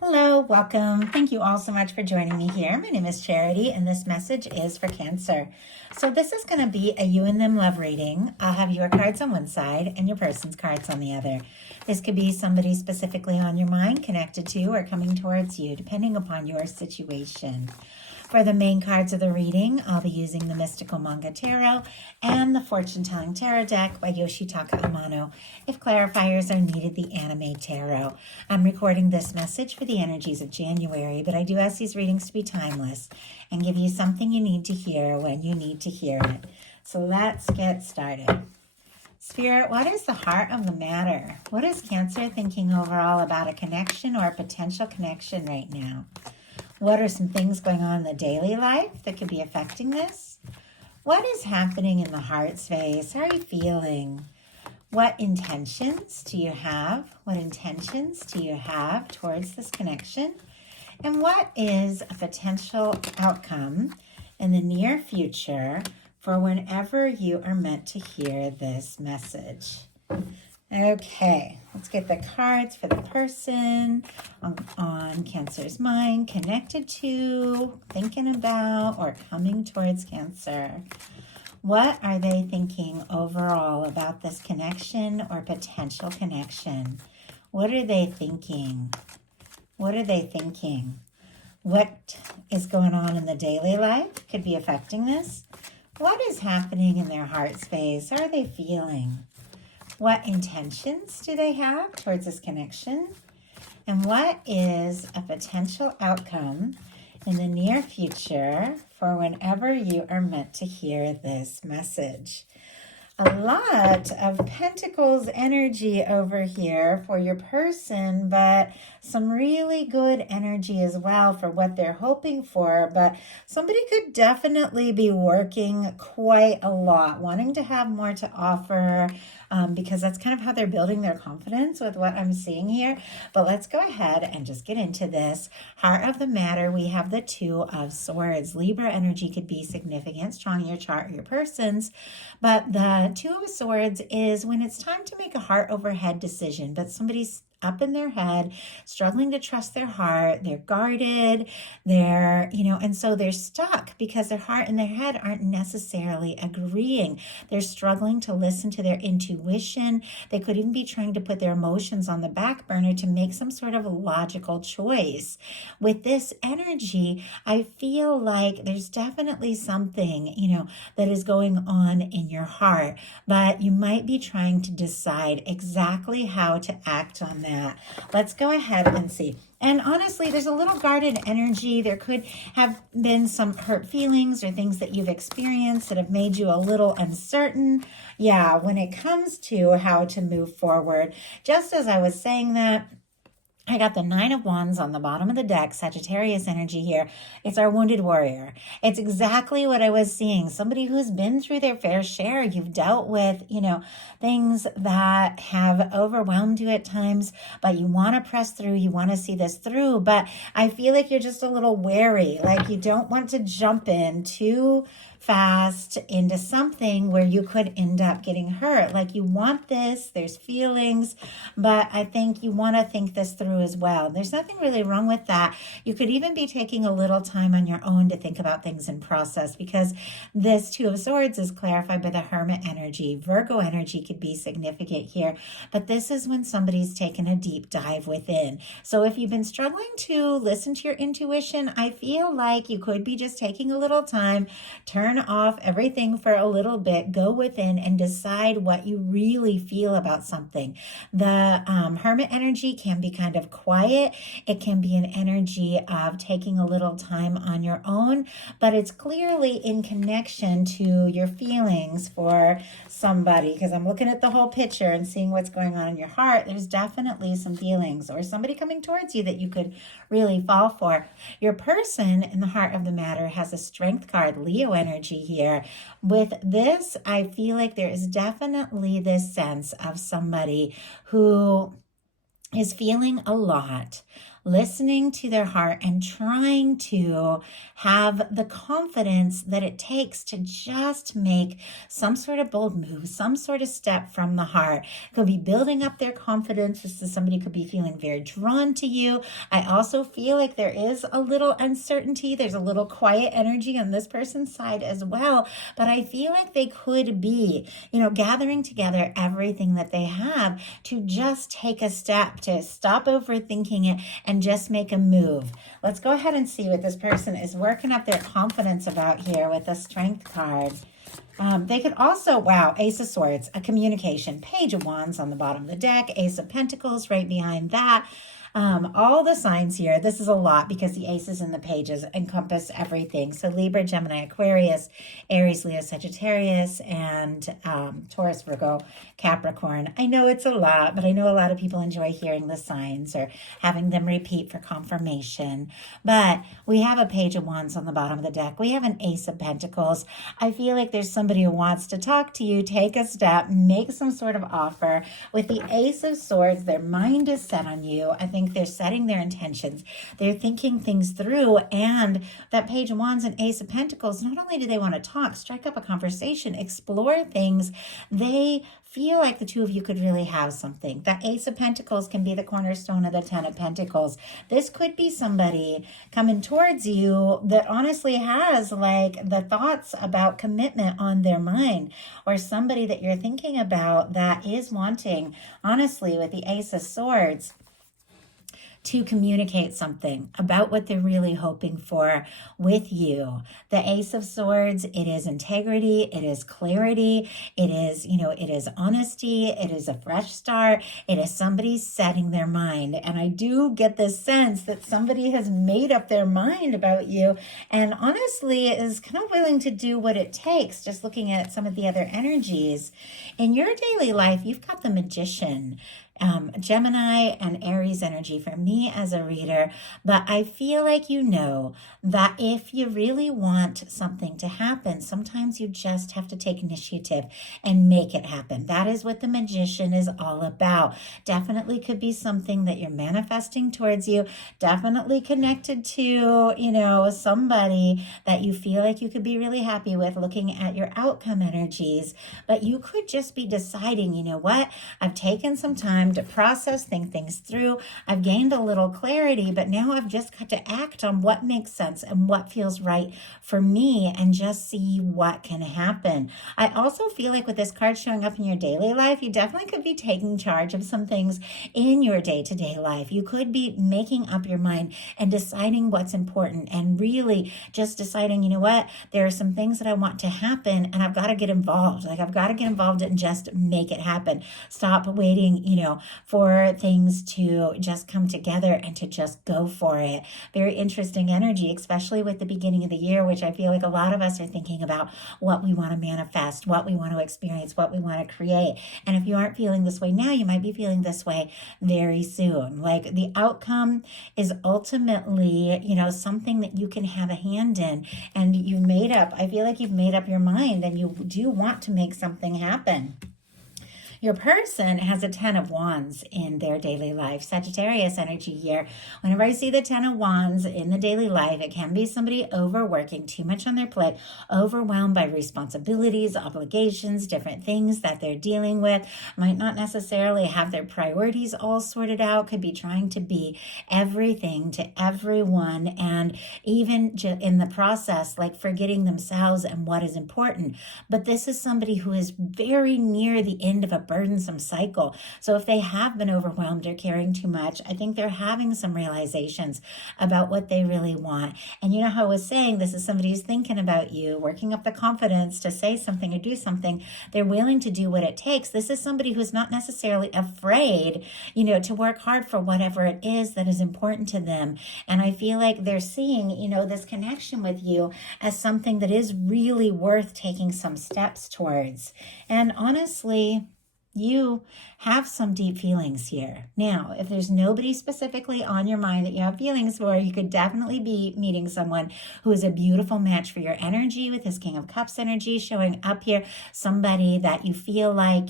Hello, welcome. Thank you all so much for joining me here. My name is Charity, and this message is for Cancer. So this is going to be a you and them love reading. I'll have your cards on one side and your person's cards on the other. This could be somebody specifically on your mind, connected to, or coming towards you, depending upon your situation. For the main cards of the reading, I'll be using the Mystical Manga Tarot and the Fortune Telling Tarot deck by Yoshitaka Amano. If clarifiers are needed, the Anime Tarot. I'm recording this message for the energies of January, but I do ask these readings to be timeless and give you something you need to hear when you need to hear it. So let's get started. Spirit, what is the heart of the matter? What is Cancer thinking overall about a connection or a potential connection right now? What are some things going on in the daily life that could be affecting this? What is happening in the heart space? How are you feeling? What intentions do you have? What intentions do you have towards this connection? And what is a potential outcome in the near future for whenever you are meant to hear this message? Okay, let's get the cards for the person on Cancer's mind, connected to, thinking about, or coming towards Cancer. What are they thinking overall about this connection or potential connection? What are they thinking? What are they thinking? What is going on in the daily life could be affecting this? What is happening in their heart space? How are they feeling? What intentions do they have towards this connection? And what is a potential outcome in the near future for whenever you are meant to hear this message? A lot of Pentacles energy over here for your person, but some really good energy as well for what they're hoping for. But somebody could definitely be working quite a lot, wanting to have more to offer, because that's kind of how they're building their confidence with what I'm seeing here. But let's go ahead and just get into this. Heart of the matter, we have the Two of Swords. Libra energy could be significant, strong in your chart or your person's, but the Two of Swords is when it's time to make a heart over head decision, but somebody's up in their head, struggling to trust their heart. They're guarded, and so they're stuck because their heart and their head aren't necessarily agreeing. They're struggling to listen to their intuition. They could even be trying to put their emotions on the back burner to make some sort of a logical choice. With this energy, I feel like there's definitely something, that is going on in your heart, but you might be trying to decide exactly how to act on that. Let's go ahead and see. And honestly, there's a little guarded energy. There could have been some hurt feelings or things that you've experienced that have made you a little uncertain. Yeah, when it comes to how to move forward. Just as I was saying that, I got the Nine of Wands on the bottom of the deck, Sagittarius energy here. It's our wounded warrior. It's exactly what I was seeing. Somebody who's been through their fair share. You've dealt with, things that have overwhelmed you at times, but you want to press through. You want to see this through, but I feel like you're just a little wary. Like you don't want to jump in too fast into something where you could end up getting hurt. Like you want this, there's feelings, but I think you want to think this through as well. There's nothing really wrong with that. You could even be taking a little time on your own to think about things and process, because this Two of Swords is clarified by the Hermit energy. Virgo energy could be significant here, but this is when somebody's taken a deep dive within. So if you've been struggling to listen to your intuition, I feel like you could be just taking a little time, turn off everything for a little bit, go within and decide what you really feel about something. The Hermit energy can be kind of quiet. It can be an energy of taking a little time on your own, but it's clearly in connection to your feelings for somebody, because I'm looking at the whole picture and seeing what's going on in your heart. There's definitely some feelings or somebody coming towards you that you could really fall for. Your person in the heart of the matter has a Strength card, Leo energy here. With this, I feel like there is definitely this sense of somebody who is feeling a lot listening to their heart and trying to have the confidence that it takes to just make some sort of bold move, some sort of step from the heart. Could be building up their confidence. This is somebody could be feeling very drawn to you. I also feel like there is a little uncertainty. There's a little quiet energy on this person's side as well. But I feel like they could be, gathering together everything that they have to just take a step, to stop overthinking it and just make a move. Let's go ahead and see what this person is working up their confidence about here with the Strength card. They could also, Ace of Swords, a communication, Page of Wands on the bottom of the deck, Ace of Pentacles right behind that. All the signs here, this is a lot because the aces and the pages encompass everything. So Libra, Gemini, Aquarius, Aries, Leo, Sagittarius, and Taurus, Virgo, Capricorn. I know it's a lot, but I know a lot of people enjoy hearing the signs or having them repeat for confirmation. But we have a Page of Wands on the bottom of the deck. We have an Ace of Pentacles. I feel like there's somebody who wants to talk to you, take a step, make some sort of offer. With the Ace of Swords, their mind is set on you. I think they're setting their intentions. They're thinking things through. And that Page of Wands and Ace of Pentacles, not only do they want to talk, strike up a conversation, explore things, they feel like the two of you could really have something. The Ace of Pentacles can be the cornerstone of the Ten of Pentacles. This could be somebody coming towards you that honestly has like the thoughts about commitment on their mind, or somebody that you're thinking about that is wanting, honestly, with the Ace of Swords, to communicate something about what they're really hoping for with you. The Ace of Swords, it is integrity, it is clarity, it is honesty, it is a fresh start, it is somebody setting their mind. And I do get this sense that somebody has made up their mind about you and honestly is kind of willing to do what it takes. Just looking at some of the other energies. In your daily life, you've got the Magician, Gemini and Aries energy for me as a reader, but I feel like that if you really want something to happen, sometimes you just have to take initiative and make it happen. That is what the Magician is all about. Definitely could be something that you're manifesting towards you, definitely connected to, somebody that you feel like you could be really happy with, looking at your outcome energies, but you could just be deciding, I've taken some time to process, think things through. I've gained a little clarity, but now I've just got to act on what makes sense and what feels right for me and just see what can happen. I also feel like with this card showing up in your daily life, you definitely could be taking charge of some things in your day-to-day life. You could be making up your mind and deciding what's important and really just deciding, there are some things that I want to happen and I've got to get involved. Like I've got to get involved and just make it happen. Stop waiting, for things to just come together and to just go for it. Very interesting energy, especially with the beginning of the year, which I feel like a lot of us are thinking about what we want to manifest, what we want to experience, what we want to create. And if you aren't feeling this way now, you might be feeling this way very soon. Like the outcome is ultimately, something that you can have a hand in, and I feel like you've made up your mind and you do want to make something happen. Your person has a Ten of Wands in their daily life. Sagittarius energy here. Whenever I see the Ten of Wands in the daily life, it can be somebody overworking, too much on their plate, overwhelmed by responsibilities, obligations, different things that they're dealing with, might not necessarily have their priorities all sorted out, could be trying to be everything to everyone, and even in the process, like forgetting themselves and what is important. But this is somebody who is very near the end of a burdensome cycle. So if they have been overwhelmed or carrying too much, I think they're having some realizations about what they really want. And how I was saying, this is somebody who's thinking about you, working up the confidence to say something or do something. They're willing to do what it takes. This is somebody who's not necessarily afraid, to work hard for whatever it is that is important to them. And I feel like they're seeing, this connection with you as something that is really worth taking some steps towards. And honestly, You have some deep feelings here. Now, if there's nobody specifically on your mind that you have feelings for, you could definitely be meeting someone who is a beautiful match for your energy with this King of Cups energy showing up here. Somebody that you feel like,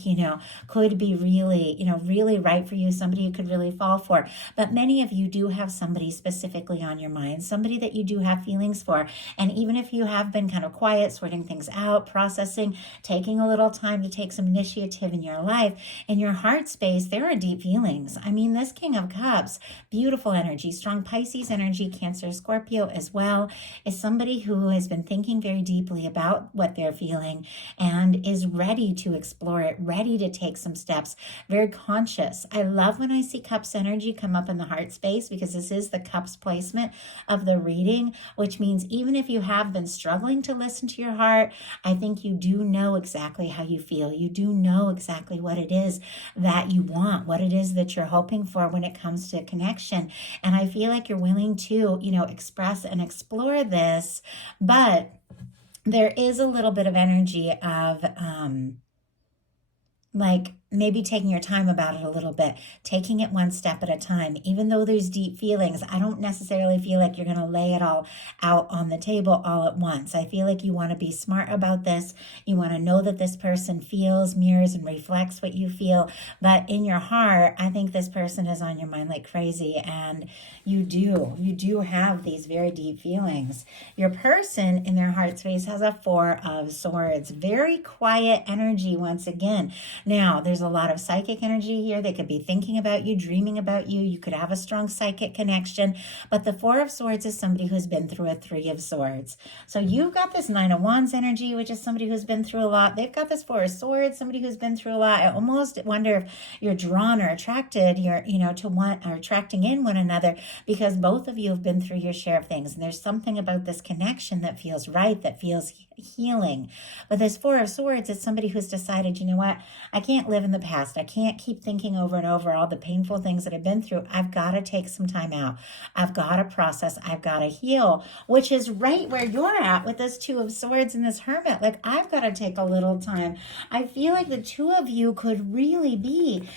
could be really, really right for you, somebody you could really fall for. But many of you do have somebody specifically on your mind, somebody that you do have feelings for. And even if you have been kind of quiet, sorting things out, processing, taking a little time to take some initiative in your life, in your heart space, there are deep feelings. I mean, this King of Cups, beautiful energy, strong Pisces energy, Cancer, Scorpio as well, is somebody who has been thinking very deeply about what they're feeling and is ready to explore it, ready to take some steps, very conscious. I love when I see Cups energy come up in the heart space because this is the Cups placement of the reading, which means even if you have been struggling to listen to your heart, I think you do know exactly how you feel. You do know exactly what it is that you want, what it is that you're hoping for when it comes to connection. And I feel like you're willing to, express and explore this, but there is a little bit of energy of, like maybe taking your time about it a little bit, taking it one step at a time. Even though there's deep feelings, I don't necessarily feel like you're going to lay it all out on the table all at once. I feel like you want to be smart about this. You want to know that this person feels, mirrors, and reflects what you feel. But in your heart, I think this person is on your mind like crazy. And you do have these very deep feelings. Your person in their heart space has a Four of Swords. Very quiet energy once again. Now, there's a lot of psychic energy here. They could be thinking about you, dreaming about you. You could have a strong psychic connection. But the Four of Swords is somebody who's been through a Three of Swords. So you've got this Nine of Wands energy, which is somebody who's been through a lot. They've got this Four of Swords, somebody who's been through a lot. I almost wonder if you're drawn or attracted, to one or attracting in one another because both of you have been through your share of things. And there's something about this connection that feels right, that feels healing. But this Four of Swords is somebody who's decided, you know what? I can't live in the past. I can't keep thinking over and over all the painful things that I've been through. I've got to take some time out. I've got to process. I've got to heal, which is right where you're at with this Two of Swords and this Hermit. Like, I've got to take a little time. I feel like the two of you could really be,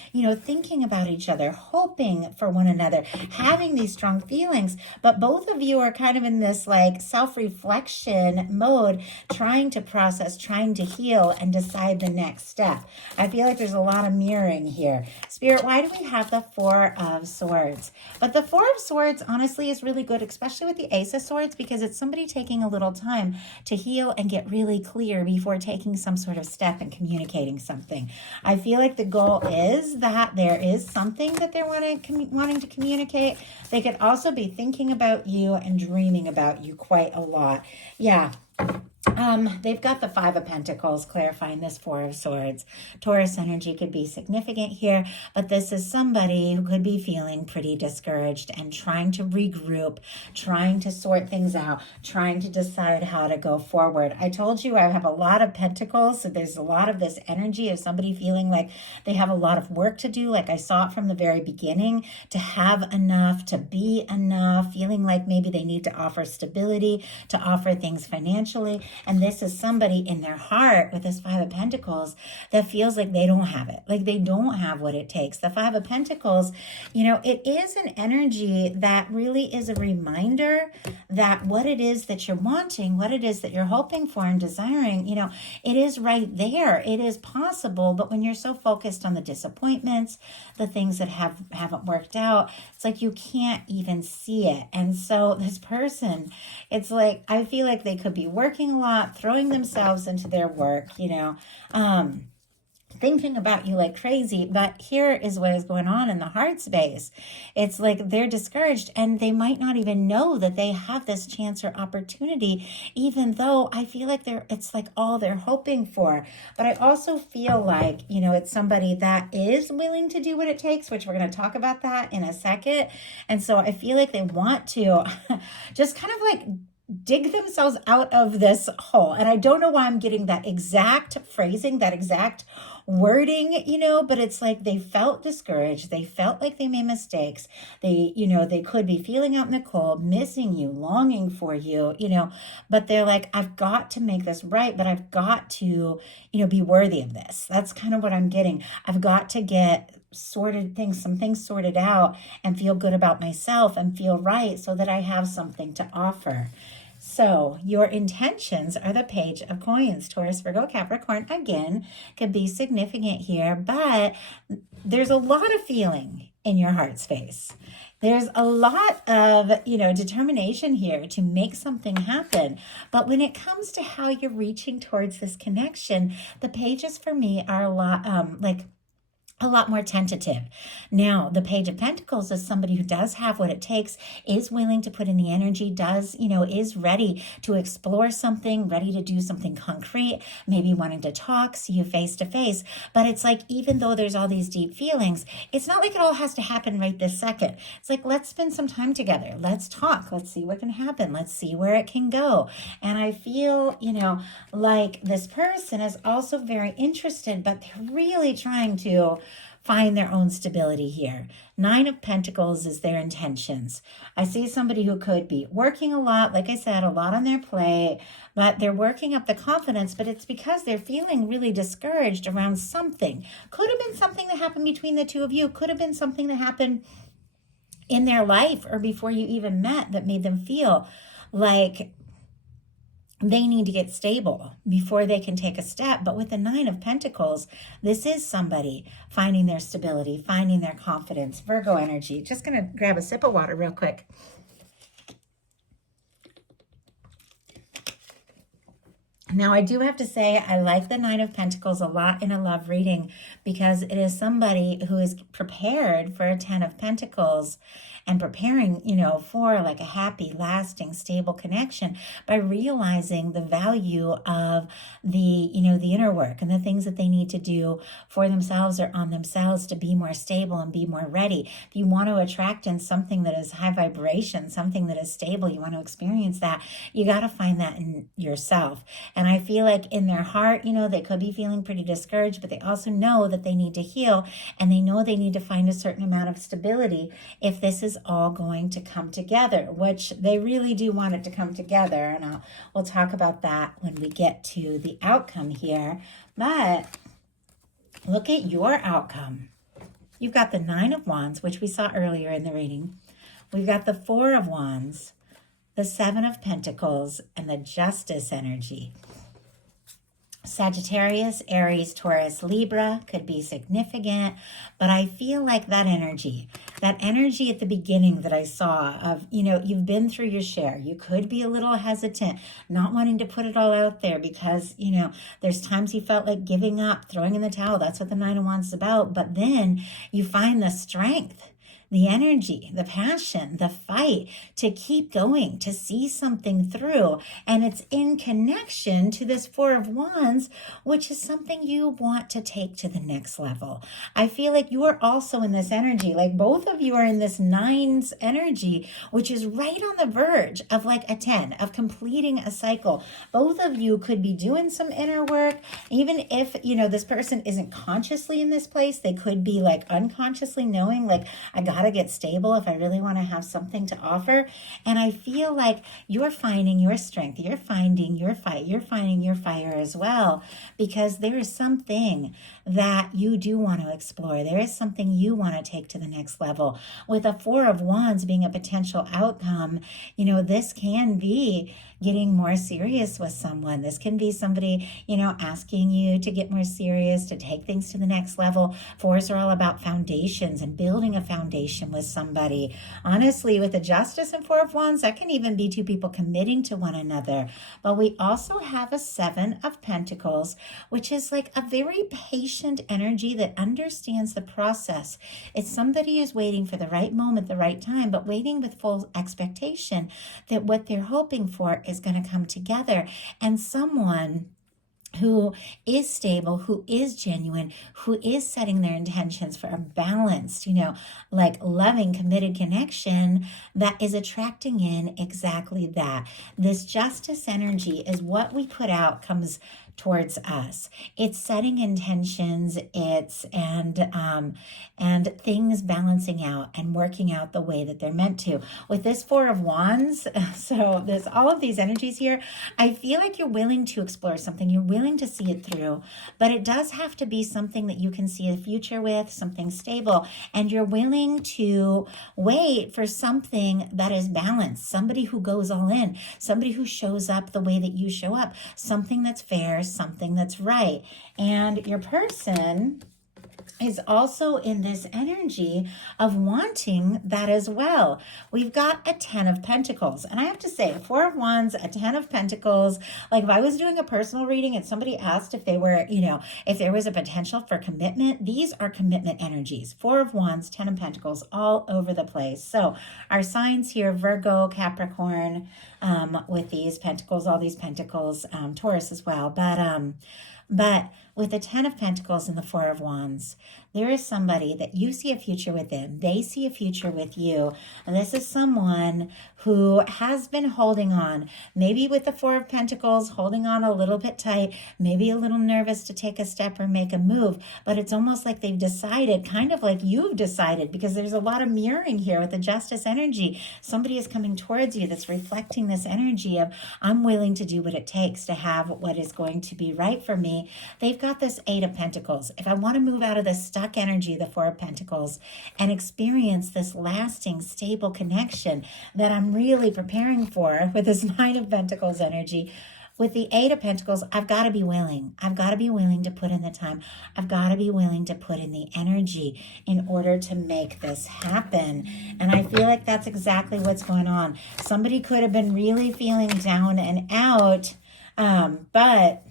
thinking about each other, hoping for one another, having these strong feelings. But both of you are kind of in this like self-reflection mode, trying to process, trying to heal, and decide the next step. I feel like there's a lot of mirroring here. Spirit, why do we have the Four of Swords? But the Four of Swords, honestly, is really good, especially with the Ace of Swords, because it's somebody taking a little time to heal and get really clear before taking some sort of step and communicating something. I feel like the goal is that there is something that they're wanting to communicate. They could also be thinking about you and dreaming about you quite a lot. Yeah. They've got the Five of Pentacles clarifying this Four of Swords. Taurus energy could be significant here, but this is somebody who could be feeling pretty discouraged and trying to regroup, trying to sort things out, trying to decide how to go forward. I told you I have a lot of Pentacles, so there's a lot of this energy of somebody feeling like they have a lot of work to do, like I saw it from the very beginning, to have enough, to be enough, feeling like maybe they need to offer stability, to offer things financially. And this is somebody in their heart with this Five of Pentacles that feels like they don't have it, like they don't have what it takes. The Five of Pentacles, it is an energy that really is a reminder that what it is that you're wanting, what it is that you're hoping for and desiring, it is right there. It is possible. But when you're so focused on the disappointments, the things that haven't worked out, it's like you can't even see it. And so this person, it's like, I feel like they could be working a lot, throwing themselves into their work, thinking about you like crazy. But here is what is going on in the heart space. It's like they're discouraged and they might not even know that they have this chance or opportunity, even though I feel like it's like all they're hoping for. But I also feel like, it's somebody that is willing to do what it takes, which we're going to talk about that in a second. And so I feel like they want to just kind of like dig themselves out of this hole. And I don't know why I'm getting that exact phrasing, that exact wording, but it's like they felt discouraged. They felt like they made mistakes. They could be feeling out in the cold, missing you, longing for you, but they're like, I've got to make this right, but I've got to, be worthy of this. That's kind of what I'm getting. I've got to get some things sorted out and feel good about myself and feel right so that I have something to offer. So your intentions are the Page of Coins. Taurus, Virgo, Capricorn, again, could be significant here, but there's a lot of feeling in your heart space. There's a lot of, determination here to make something happen. But when it comes to how you're reaching towards this connection, the pages for me are a lot more tentative. Now, the Page of Pentacles is somebody who does have what it takes, is willing to put in the energy, is ready to explore something, ready to do something concrete, maybe wanting to talk, see you face to face. But it's like, even though there's all these deep feelings, it's not like it all has to happen right this second. It's like, let's spend some time together. Let's talk. Let's see what can happen. Let's see where it can go. And I feel, like this person is also very interested, but they're really trying to find their own stability here. 9 of Pentacles is their intentions. I see somebody who could be working a lot, like I said, a lot on their plate, but they're working up the confidence, but it's because they're feeling really discouraged around something. Could have been something that happened between the two of you. Could have been something that happened in their life or before you even met that made them feel like they need to get stable before they can take a step. But with the 9 of Pentacles, this is somebody finding their stability, finding their confidence. Virgo energy. Just going to grab a sip of water real quick. Now, I do have to say, I like the 9 of Pentacles a lot in a love reading because it is somebody who is prepared for a 10 of Pentacles and preparing, for like a happy, lasting, stable connection by realizing the value of the inner work and the things that they need to do for themselves or on themselves to be more stable and be more ready. If you want to attract in something that is high vibration, something that is stable, you want to experience that, you got to find that in yourself. And I feel like in their heart, they could be feeling pretty discouraged, but they also know that they need to heal and they know they need to find a certain amount of stability if this is all going to come together, which they really do want it to come together. And we'll talk about that when we get to the outcome here. But look at your outcome. You've got the 9 of Wands, which we saw earlier in the reading. We've got the 4 of Wands, the 7 of Pentacles, and the Justice energy. Sagittarius, Aries, Taurus, Libra could be significant, but I feel like that energy at the beginning that I saw of, you've been through your share. You could be a little hesitant, not wanting to put it all out there because, there's times you felt like giving up, throwing in the towel. That's what the 9 of Wands is about. But then you find the strength, the energy, the passion, the fight to keep going, to see something through. And it's in connection to this 4 of Wands, which is something you want to take to the next level. I feel like you are also in this energy, like both of you are in this 9's energy, which is right on the verge of like a 10, of completing a cycle. Both of you could be doing some inner work. Even if, this person isn't consciously in this place, they could be like unconsciously knowing like, I got to get stable if I really want to have something to offer. And I feel like you're finding your strength, you're finding your fight, you're finding your fire as well, because there is something that you do want to explore. There is something you want to take to the next level. With a 4 of Wands being a potential outcome, this can be getting more serious with someone. This can be somebody, asking you to get more serious, to take things to the next level. 4s are all about foundations and building a foundation with somebody. Honestly, with the Justice and 4 of Wands, that can even be 2 people committing to one another. But we also have a 7 of Pentacles, which is like a very patient energy that understands the process. It's somebody who's waiting for the right moment, the right time, but waiting with full expectation that what they're hoping for is going to come together. And someone who is stable, who is genuine, who is setting their intentions for a balanced, like loving, committed connection that is attracting in exactly that. This Justice energy is what we put out comes towards us. It's setting intentions, and things balancing out and working out the way that they're meant to. With this Four of Wands, so there's all of these energies here. I feel like you're willing to explore something. You're willing to see it through, but it does have to be something that you can see a future with, something stable, and you're willing to wait for something that is balanced, somebody who goes all in, somebody who shows up the way that you show up, something that's fair, something that's right. And your person is also in this energy of wanting that as well. We've got a 10 of Pentacles. And I have to say, a 4 of Wands, a 10 of Pentacles, like if I was doing a personal reading and somebody asked if they were, if there was a potential for commitment, these are commitment energies. 4 of Wands, 10 of Pentacles, all over the place. So our signs here, Virgo, Capricorn, with these Pentacles, all these Pentacles, Taurus as well. But with the 10 of Pentacles and the 4 of Wands, there is somebody that you see a future with them. They see a future with you. And this is someone who has been holding on, maybe with the 4 of Pentacles, holding on a little bit tight, maybe a little nervous to take a step or make a move. But it's almost like they've decided, kind of like you've decided, because there's a lot of mirroring here with the Justice energy. Somebody is coming towards you that's reflecting this energy of, I'm willing to do what it takes to have what is going to be right for me. They've got this 8 of Pentacles. If I want to move out of this stuck energy, the 4 of Pentacles, and experience this lasting, stable connection that I'm really preparing for with this 9 of Pentacles energy, with the 8 of Pentacles, I've got to be willing. I've got to be willing to put in the time. I've got to be willing to put in the energy in order to make this happen. And I feel like that's exactly what's going on. Somebody could have been really feeling down and out, but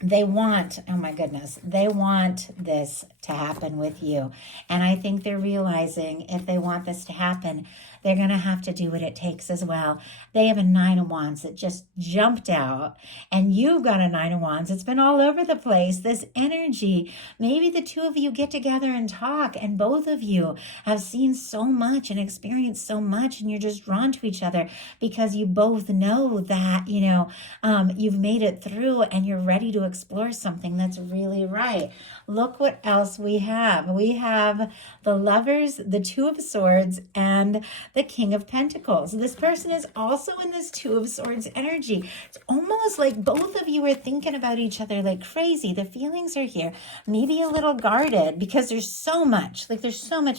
they want, oh my goodness, they want this to happen with you. And I think they're realizing if they want this to happen, they're going to have to do what it takes as well. They have a 9 of Wands that just jumped out, and you've got a 9 of Wands. It's been all over the place. This energy, maybe the two of you get together and talk, and both of you have seen so much and experienced so much, and you're just drawn to each other because you both know that, you've made it through and you're ready to explore something that's really right. Look what else we have. We have the Lovers, the 2 of Swords, and the King of Pentacles. This person is also in this 2 of Swords energy. It's almost like both of you are thinking about each other like crazy. The feelings are here, maybe a little guarded because there's so much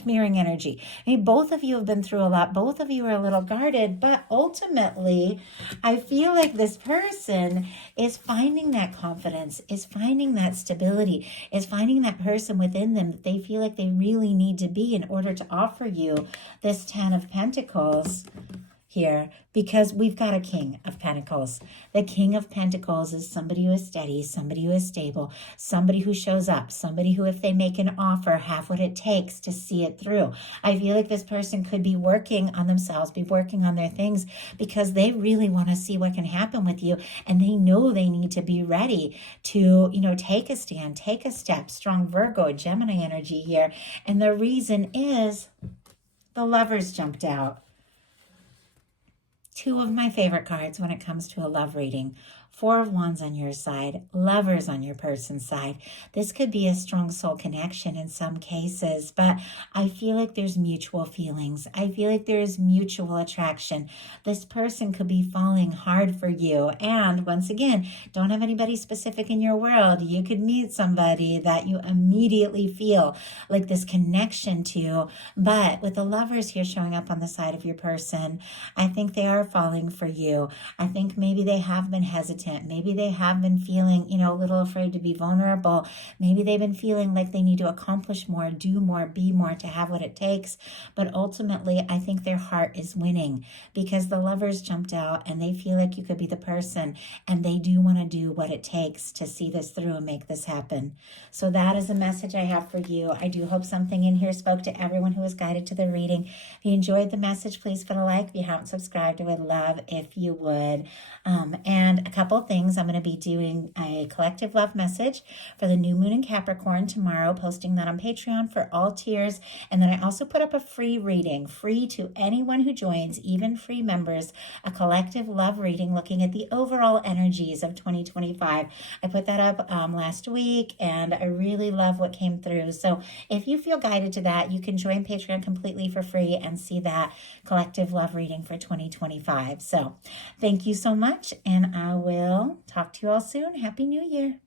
mirroring energy. I mean, both of you have been through a lot. Both of you are a little guarded, but ultimately, I feel like this person is finding that confidence, is finding that stability, is finding that person within them that they feel like they really need to be in order to offer you this 10 of Pentacles here, because we've got a King of Pentacles. The King of Pentacles is somebody who is steady, somebody who is stable, somebody who shows up, somebody who, if they make an offer, have what it takes to see it through. I feel like this person could be working on themselves, be working on their things, because they really want to see what can happen with you, and they know they need to be ready to, take a stand, take a step. Strong Virgo, Gemini energy here. And the reason is the Lovers jumped out. 2 of my favorite cards when it comes to a love reading. 4 of Wands on your side, Lovers on your person's side. This could be a strong soul connection in some cases, but I feel like there's mutual feelings. I feel like there is mutual attraction. This person could be falling hard for you. And once again, don't have anybody specific in your world. You could meet somebody that you immediately feel like this connection to. But with the Lovers here showing up on the side of your person, I think they are falling for you. I think maybe they have been hesitant. Maybe they have been feeling, a little afraid to be vulnerable. Maybe they've been feeling like they need to accomplish more, do more, be more to have what it takes. But ultimately, I think their heart is winning because the Lovers jumped out and they feel like you could be the person, and they do want to do what it takes to see this through and make this happen. So that is a message I have for you. I do hope something in here spoke to everyone who was guided to the reading. If you enjoyed the message, please put a like. If you haven't subscribed, I would would love if you would. And a couple things, I'm going to be doing a collective love message for the new moon in Capricorn tomorrow, posting that on Patreon for all tiers. And then I also put up a free reading, free to anyone who joins, even free members, a collective love reading looking at the overall energies of 2025. I put that up last week, and I really love what came through. So if you feel guided to that, you can join Patreon completely for free and see that collective love reading for 2025. So thank you so much, and I will talk to you all soon. Happy New Year.